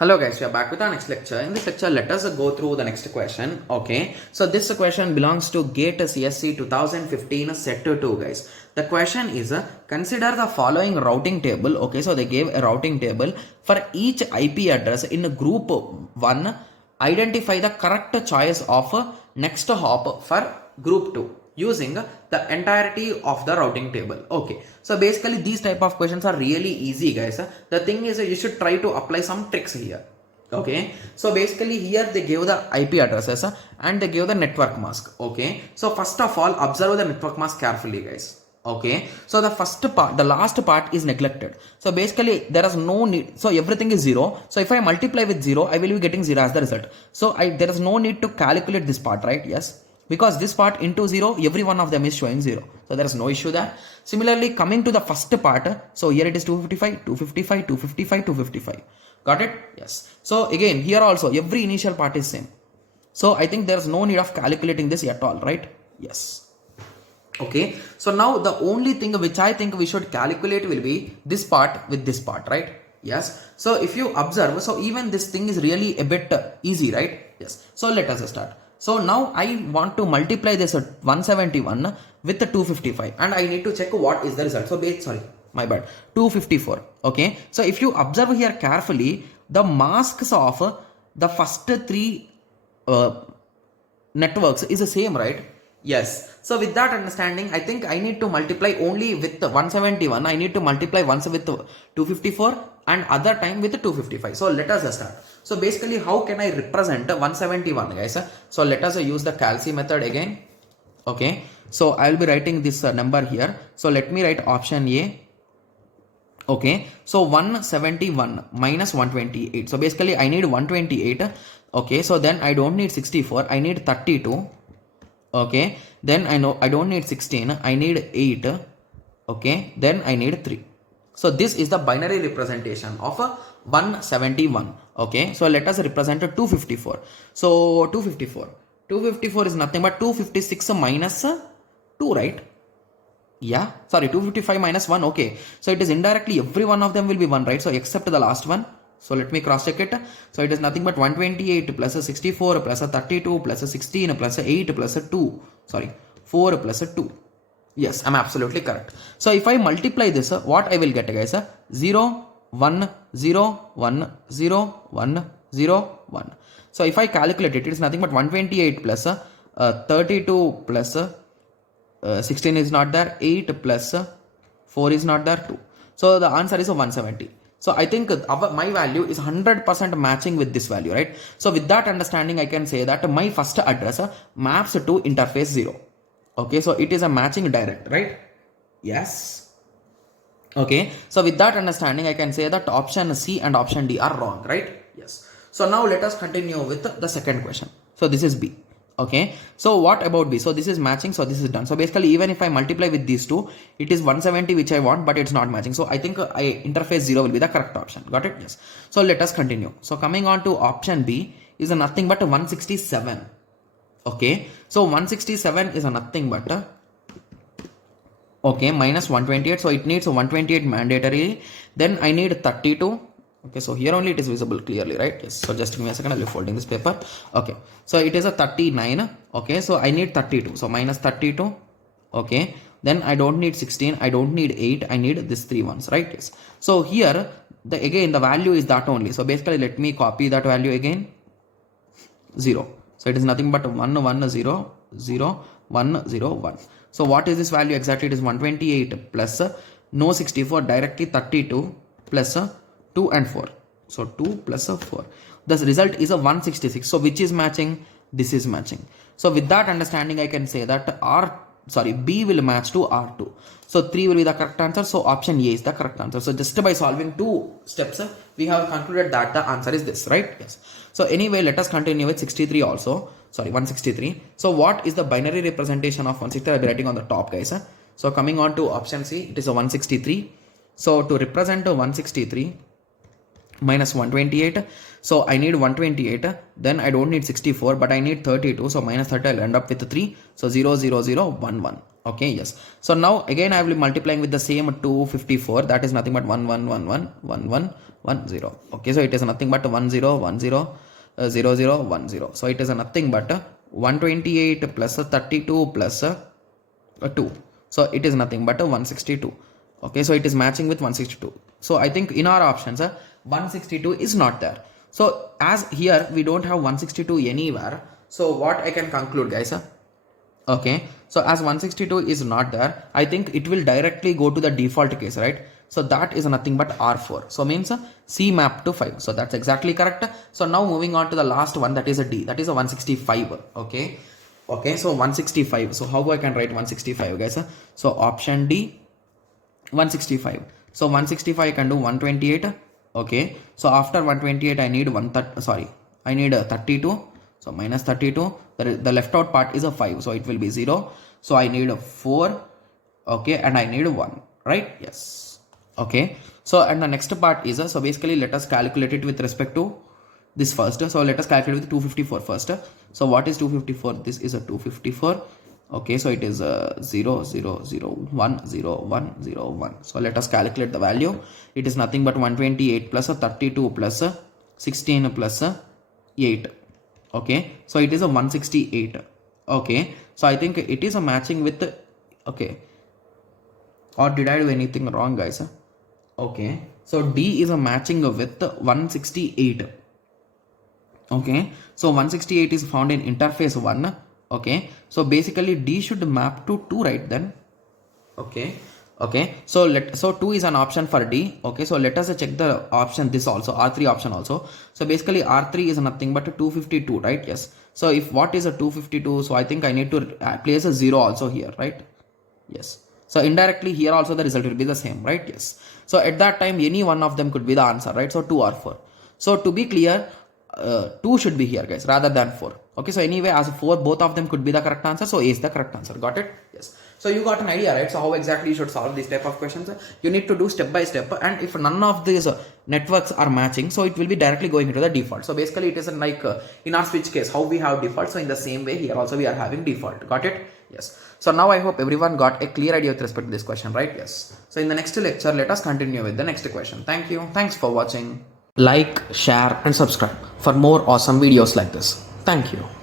Hello guys, we are back with our next lecture. In this lecture, let us go through the next question. Okay, so this question belongs to GATE CSC 2015 set 2 guys. The question is consider the following routing table. Okay, so they gave a routing table for each IP address in group 1. Identify the correct choice of next hop for group 2 using the entirety of the routing table. Okay, so basically these type of questions are really easy guys. The thing is you should try to apply some tricks here. Okay, so basically here they give the IP addresses and they give the network mask. Okay, so first of all observe the network mask carefully guys. Okay, so the first part, the last part is neglected. So basically there is no need, so everything is 0. So if I multiply with 0, I will be getting 0 as the result. So there is no need to calculate this part, right? Yes, because this part into 0, every one of them is showing 0. So there is no issue there. Similarly, coming to the first part, so here it is 255, 255, 255, 255. Got it? Yes. So again, here also every initial part is same. So I think there is no need of calculating this at all, right? Yes. Okay, so now the only thing which I think we should calculate will be this part with this part, right? Yes. So if you observe, so even this thing is really a bit easy, right? Yes. So let us start. So now I want to multiply this 171 with the 255 and I need to check what is the result. So sorry, my bad, 254. Okay, so if you observe here carefully, the masks of the first three networks is the same, right? Yes. So with that understanding, I think I need to multiply only with 171. I need to multiply once with 254 and other time with 255. So let us start. So basically, how can I represent 171 guys? So let us use the calci method again. Okay. So I will be writing this number here. So let me write option A. Okay. So 171 minus 128. So basically I need 128. Okay. So then I don't need 64. I need 32. Okay, then I know I don't need 16, I need 8. Okay, then I need 3. So this is the binary representation of a 171. Okay, so let us represent a 254. So 254 is nothing but 256 minus 2, right? Yeah, sorry, 255 minus 1. Okay, so it is indirectly every one of them will be 1, right? So except the last one. So let me cross check it. So it is nothing but 128 plus a 64 plus a 32 plus a 16 plus a 8 plus a 2. Sorry, 4 plus a 2. Yes, I'm absolutely correct. So if I multiply this, what I will get guys? 0, 1, 0, 1, 0, 1, 0, 1. So if I calculate it, it is nothing but 128 plus 32 plus 16 is not there, 8 plus 4 is not there, 2. So the answer is 170. So I think my value is 100% matching with this value, right? So with that understanding, I can say that my first address maps to interface 0. Okay, so it is a matching direct, right? Yes. Okay, so with that understanding, I can say that option C and option D are wrong, right? Yes. So now let us continue with the second question. So this is B. Okay, so what about B? So this is matching, so this is done. So basically even if I multiply with these two, it is 170 which I want, but it's not matching. So I think interface 0 will be the correct option. Got it? Yes. So let us continue. So coming on to option B is nothing but 167. Okay, so 167 is nothing but okay, minus 128. So it needs 128 mandatory. Then I need 32. Okay, so here only it is visible clearly, right? Yes. So just give me a second, I'll be folding this paper. Okay, so it is a 39. Okay, so I need 32. So minus 32. Okay, then I don't need 16. I don't need 8. I need this 3 ones, right? Yes. So here, again, the value is that only. So basically, let me copy that value again. 0. So it is nothing but 1, 1, 0, 0, 1, 0, 1. So what is this value exactly? It is 128 plus no 64, directly 32 plus 2 and 4. So 2 plus 4. The result is a 166. So which is matching? This is matching. So with that understanding, I can say that B will match to R2. So 3 will be the correct answer. So option A is the correct answer. So just by solving 2 steps, we have concluded that the answer is this, right? Yes. So anyway, let us continue with 63 also. Sorry, 163. So what is the binary representation of 163? I'll be writing on the top, guys. So coming on to option C, it is a 163. So to represent a 163, minus 128, so I need 128, then I don't need 64, but I need 32, so minus 30, I'll end up with 3, so 0, 0, 0, 1, 1. Okay, yes. So now again I will be multiplying with the same 254, that is nothing but 1, 1, 1, 1, 1, 1, 1 0. Okay, so it is nothing but 1 0 1 0 0 0 1 0. So it is nothing but 128 plus 32 plus 2. So it is nothing but 162. Okay, so it is matching with 162. So I think in our options 162 is not there. So as here we don't have 162 anywhere, so what I can conclude, guys, okay, so as 162 is not there, I think it will directly go to the default case, right? So that is nothing but R4. So means C map to 5. So that's exactly correct. So now moving on to the last one, that is a D, that is a 165. Okay, okay, so 165. So how I can write 165, guys? So option D, 165. So 165 I can do 128. Okay, so after 128 I need 32. So minus 32, the left out part is a 5, so it will be 0. So I need a 4, okay, and I need 1, right? Yes. Okay, so and the next part is, so basically let us calculate it with respect to this first. So let us calculate with 254 first. So what is 254? This is a 254. Okay, so it is 0 0 0 1 0 1 0 1. So let us calculate the value. It is nothing but 128 plus a 32 plus a 16 plus a 8. Okay, so it is a 168. Okay, so I think it is a matching with okay, or did I do anything wrong, guys? Okay, so D is a matching with 168. Okay, so 168 is found in interface 1. Okay, so basically D should map to 2, right? Then okay, okay, so 2 is an option for D. Okay, so let us check the option, this also R3 option also. So basically R3 is nothing but 252, right? Yes. So if what is a 252, so I think I need to place a 0 also here, right? Yes. So indirectly here also the result will be the same, right? Yes. So at that time any one of them could be the answer, right? So 2 or 4. So to be clear, 2 should be here, guys, rather than 4. Okay, so anyway, as 4, both of them could be the correct answer. So A is the correct answer. Got it? Yes. So you got an idea, right? So how exactly you should solve this type of questions? You need to do step by step, and if none of these networks are matching, so it will be directly going into the default. So basically it is like in our switch case, how we have default. So in the same way here also we are having default. Got it? Yes. So now I hope everyone got a clear idea with respect to this question, right? Yes. So in the next lecture, let us continue with the next question. Thank you. Thanks for watching. Like, share and subscribe for more awesome videos like this. Thank you.